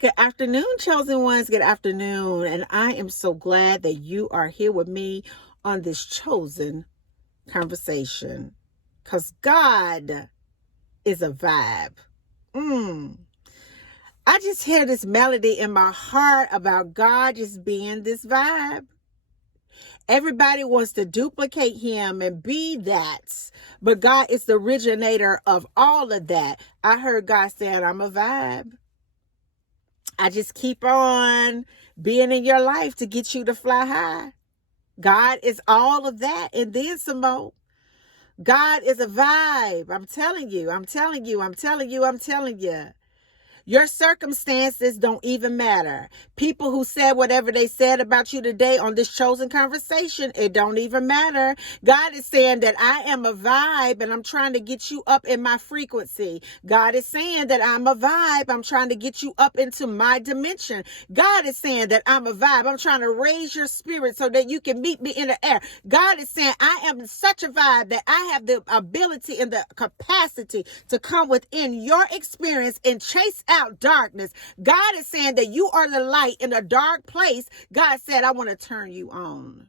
Good afternoon, chosen ones. Good afternoon. And I am so glad that you are here with me on this chosen conversation. Because God is a vibe. I just hear this melody in my heart about God just being this vibe. Everybody wants to duplicate him and be that. But God is the originator of all of that. I heard God saying, I'm a vibe. I just keep on being in your life to get you to fly high. God is all of that and then some more. God is a vibe. I'm telling you. Your circumstances don't even matter. People who said whatever they said about you today on this chosen conversation, it don't even matter. God is saying that I am a vibe and I'm trying to get you up in my frequency. God is saying that I'm a vibe. I'm trying to get you up into my dimension. God is saying that I'm a vibe. I'm trying to raise your spirit so that you can meet me in the air. God is saying I am such a vibe that I have the ability and the capacity to come within your experience and chase out darkness. God is saying that you are the light in a dark place. God said, I want to turn you on.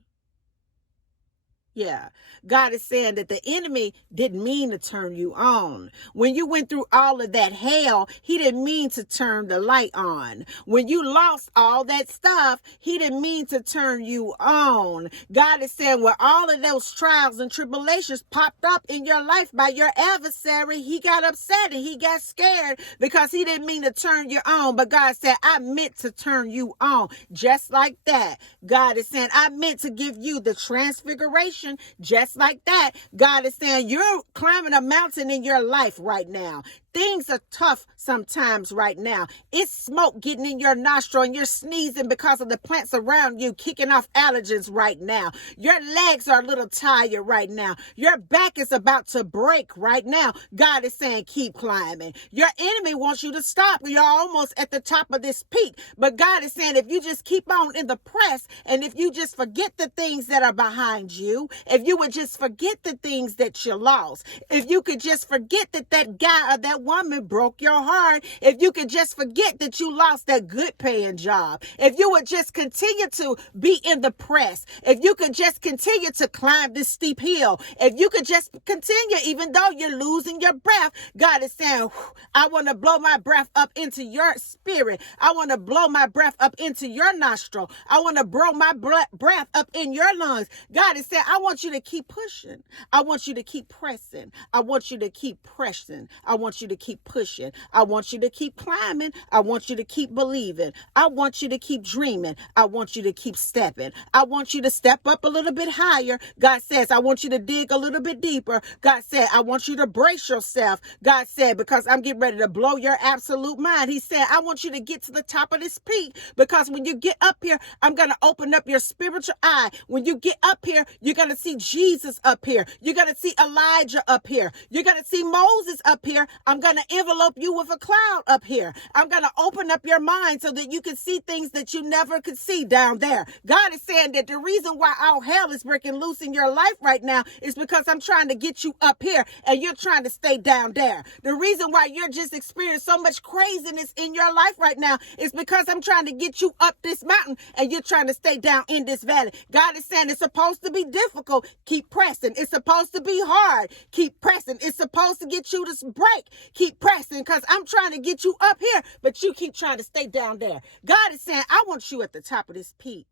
Yeah, God is saying that the enemy didn't mean to turn you on. When you went through all of that hell, he didn't mean to turn the light on. When you lost all that stuff, he didn't mean to turn you on. God is saying when all of those trials and tribulations popped up in your life by your adversary, he got upset and he got scared because he didn't mean to turn you on. But God said, I meant to turn you on. Just like that. God is saying, I meant to give you the transfiguration. Just like that. God is saying you're climbing a mountain in your life right now. Things are tough sometimes right now. It's smoke getting in your nostril and you're sneezing because of the plants around you kicking off allergens right now. Your legs are a little tired right now. Your back is about to break right now. God is saying keep climbing. Your enemy wants you to stop. You're almost at the top of this peak. But God is saying if you just keep on in the press and if you just forget the things that are behind you, if you would just forget the things that you lost, if you could just forget that that guy or that woman broke your heart, if you could just forget that you lost that good paying job, if you would just continue to be in the press, if you could just continue to climb this steep hill, if you could just continue even though you're losing your breath, God is saying, I want to blow my breath up into your spirit. I want to blow my breath up into your nostril. I want to blow my breath up in your lungs. God is saying, I want you to keep pushing. I want you to keep pressing. I want you to keep pressing. I want you to keep pushing. I want you to keep climbing. I want you to keep believing. I want you to keep dreaming. I want you to keep stepping. I want you to step up a little bit higher. God says, I want you to dig a little bit deeper. God said, I want you to brace yourself. God said, because I'm getting ready to blow your absolute mind. He said, I want you to get to the top of this peak because when you get up here, I'm going to open up your spiritual eye. When you get up here, you're going to see Jesus up here. You're going to see Elijah up here. You're going to see Moses up here. I'm going to envelope you with a cloud up here. I'm going to open up your mind so that you can see things that you never could see down there. God is saying that the reason why all hell is breaking loose in your life right now is because I'm trying to get you up here and you're trying to stay down there. The reason why you're just experiencing so much craziness in your life right now is because I'm trying to get you up this mountain and you're trying to stay down in this valley. God is saying it's supposed to be difficult. Keep pressing. It's supposed to be hard. Keep pressing. It's supposed to get you to break. Keep pressing because I'm trying to get you up here, but you keep trying to stay down there. God is saying, I want you at the top of this peak.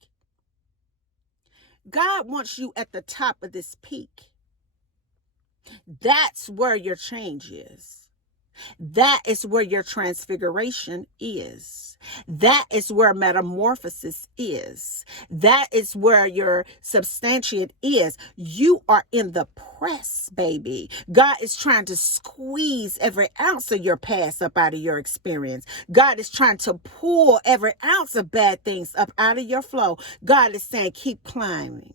God wants you at the top of this peak. That's where your change is. That is where your transfiguration is. That is where metamorphosis is. That is where your substantiate is. You are in the press, baby. God is trying to squeeze every ounce of your past up out of your experience. God is trying to pull every ounce of bad things up out of your flow. God is saying, keep climbing,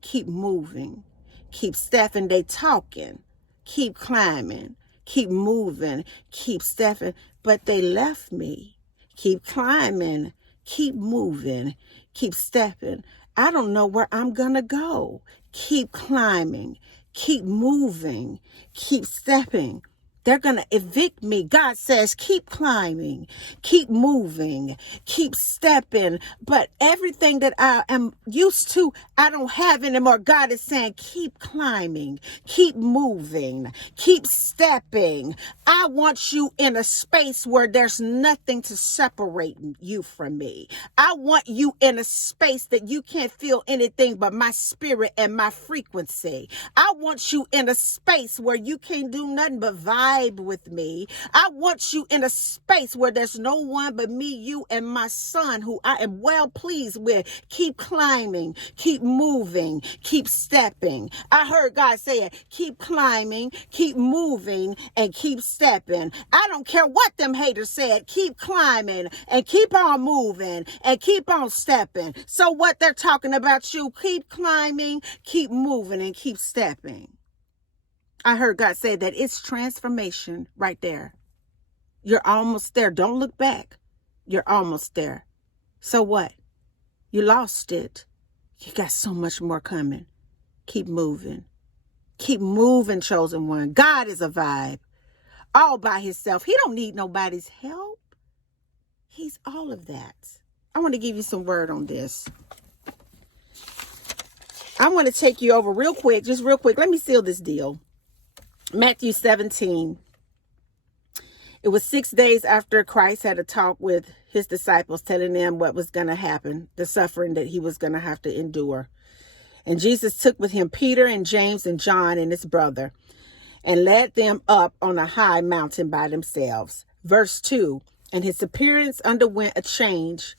keep moving, keep stepping. They talking, keep climbing. Keep moving, keep stepping, but they left me. Keep climbing, keep moving, keep stepping. I don't know where I'm going to go. Keep climbing, keep moving, keep stepping. They're going to evict me. God says, keep climbing, keep moving, keep stepping. But everything that I am used to, I don't have anymore. God is saying, keep climbing, keep moving, keep stepping. I want you in a space where there's nothing to separate you from me. I want you in a space that you can't feel anything but my spirit and my frequency. I want you in a space where you can't do nothing but vibe with me. I want you in a space where there's no one but me, you, and my son, who I am well pleased with. Keep climbing, keep moving, keep stepping. I heard God say it. Keep climbing, keep moving, and keep stepping. I don't care what them haters said. Keep climbing and keep on moving and keep on stepping. So what they're talking about you, keep climbing, keep moving, and keep stepping. I heard God say that it's transformation right there. You're almost there. Don't look back. You're almost there. So what? You lost it. You got so much more coming. Keep moving. Keep moving, chosen one. God is a vibe. All by himself. He don't need nobody's help. He's all of that. I want to give you some word on this. I want to take you over real quick. Just real quick. Let me seal this deal. Matthew 17. It was 6 days after Christ had a talk with his disciples, telling them what was going to happen, the suffering that he was going to have to endure. And Jesus took with him Peter and James and John and his brother and led them up on a high mountain by themselves. Verse 2, and his appearance underwent a change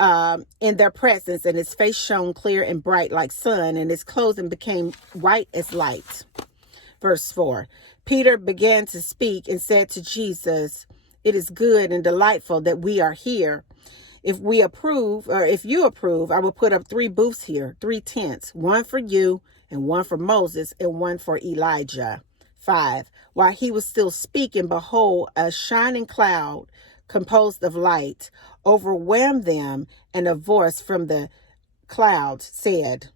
in their presence, and his face shone clear and bright like sun, and his clothing became white as light. Verse 4, Peter began to speak and said to Jesus, it is good and delightful that we are here. If you approve, I will put up 3 booths here, 3 tents, one for you and one for Moses and one for Elijah. 5, while he was still speaking, behold, a shining cloud composed of light overwhelmed them, and a voice from the cloud said,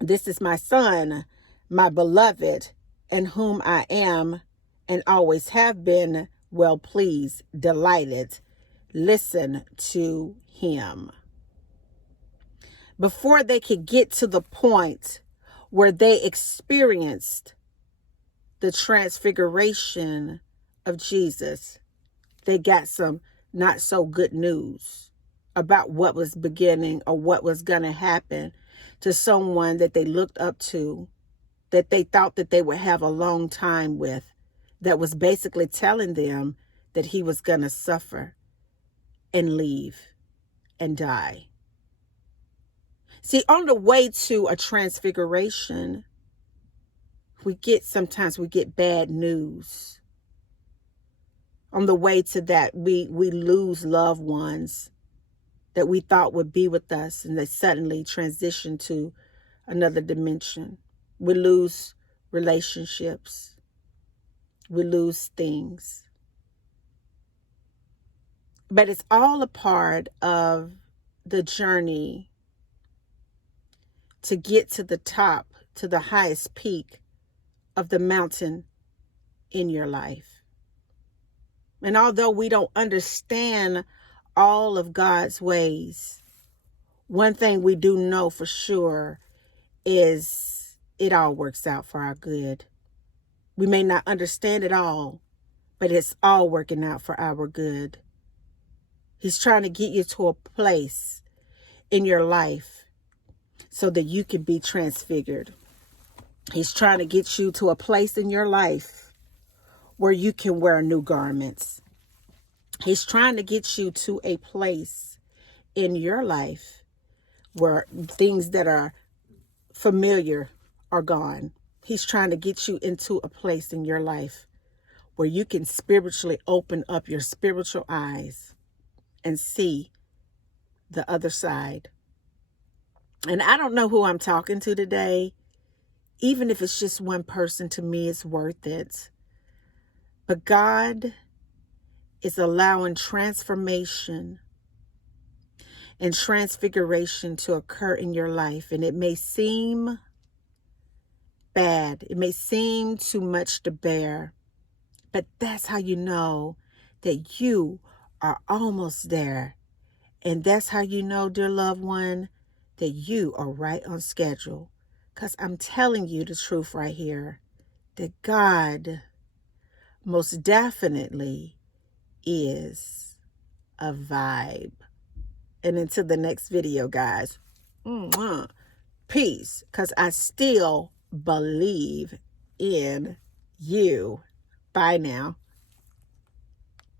this is my son, my beloved, in whom I am and always have been well pleased, delighted. Listen to him. Before they could get to the point where they experienced the transfiguration of Jesus, they got some not so good news about what was beginning or what was going to happen to someone that they looked up to, that they thought that they would have a long time with, that was basically telling them that he was going to suffer and leave and die. See, on the way to a transfiguration, sometimes we get bad news. On the way to that, we lose loved ones that we thought would be with us, and they suddenly transition to another dimension. We lose relationships. We lose things. But it's all a part of the journey to get to the top, to the highest peak of the mountain in your life. And although we don't understand all of God's ways, one thing we do know for sure is it all works out for our good. We may not understand it all, but it's all working out for our good. He's trying to get you to a place in your life so that you can be transfigured. He's trying to get you to a place in your life where you can wear new garments. He's trying to get you to a place in your life where things that are familiar are gone. He's trying to get you into a place in your life where you can spiritually open up your spiritual eyes and see the other side. And I don't know who I'm talking to today. Even if it's just one person, to me, it's worth it. But God is allowing transformation and transfiguration to occur in your life. And it may seem bad. It may seem too much to bear. But that's how you know that you are almost there. And that's how you know, dear loved one, that you are right on schedule. Because I'm telling you the truth right here, that God most definitely is a vibe. And until the next video, guys, peace, because I still believe in you. Bye now.